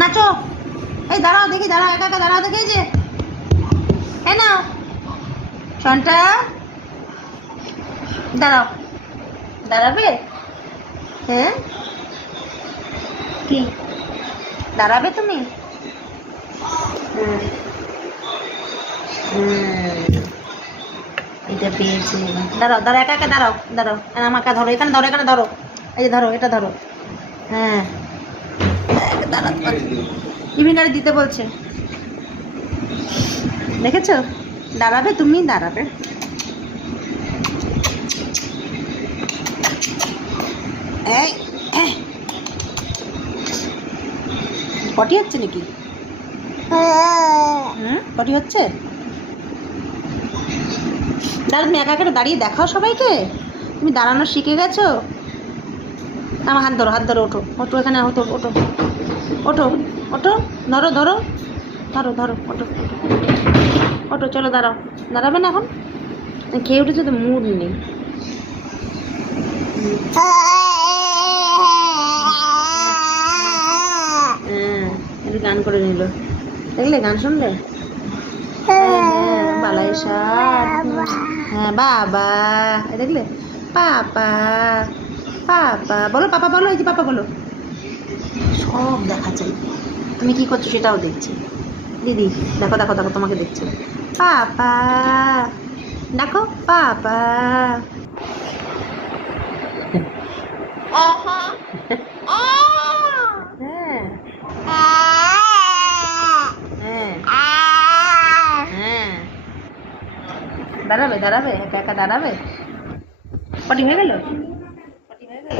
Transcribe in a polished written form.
নাচো। এই দাঁড়াও দেখি, দাঁড়াও, একা একা দাঁড়াও দেখি। যে হ্যাঁ না শনটা, দাঁড়াও। দাঁড়াবে? হ্যাঁ কি দাঁড়াবে তুমি? এটা পেয়েছি। দাঁড়াও দাঁড়াও, একা একা দাঁড়াও, দাঁড়াও, আমাকে ধরো, এখানে ধরো, এখানে ধরো, এই যে ধরো, এটা ধরো। হ্যাঁ দাঁড়াও, টিফিন গাড়ি দিতে বলছে, দেখেছো? দাঁড়াবে তুমি, দাঁড়াবে। এই পটি হচ্ছে নাকি? পটি হচ্ছে? দাঁড়া, তুমি একা একা দাঁড়িয়ে দেখাও সবাইকে, তুমি দাঁড়ানো শিখে গেছো। আমার হাত ধরো, হাত ধরো, ওঠো ওঠো, এখানে ওঠো, ওঠো ওঠো ওঠো, ধরো ধরো ধরো ধরো, ওঠো ওঠো, চলো দাঁড়াও। দাঁড়াবে না এখন? খেয়ে উঠেছে তো, মুড নেই। একটু গান করে নিল, দেখলে? গান শুনলে? বালাই সাত। হ্যাঁ বাবা, দেখলে? পাপা পাপা বলো, পাপা বলো, এই যে পাপা বলো। সব দেখা চাই, তুমি কি করছো সেটাও দেখছি। দিদি দেখো, দেখো দেখো, তোমাকে দেখছো। পাপা দেখো, পাপা। হ্যাঁ হ্যাঁ হ্যাঁ, দাঁড়াবে, দাঁড়াবে, একা একা দাঁড়াবে। পটি হয়ে গেল, পটি হয়ে গেল।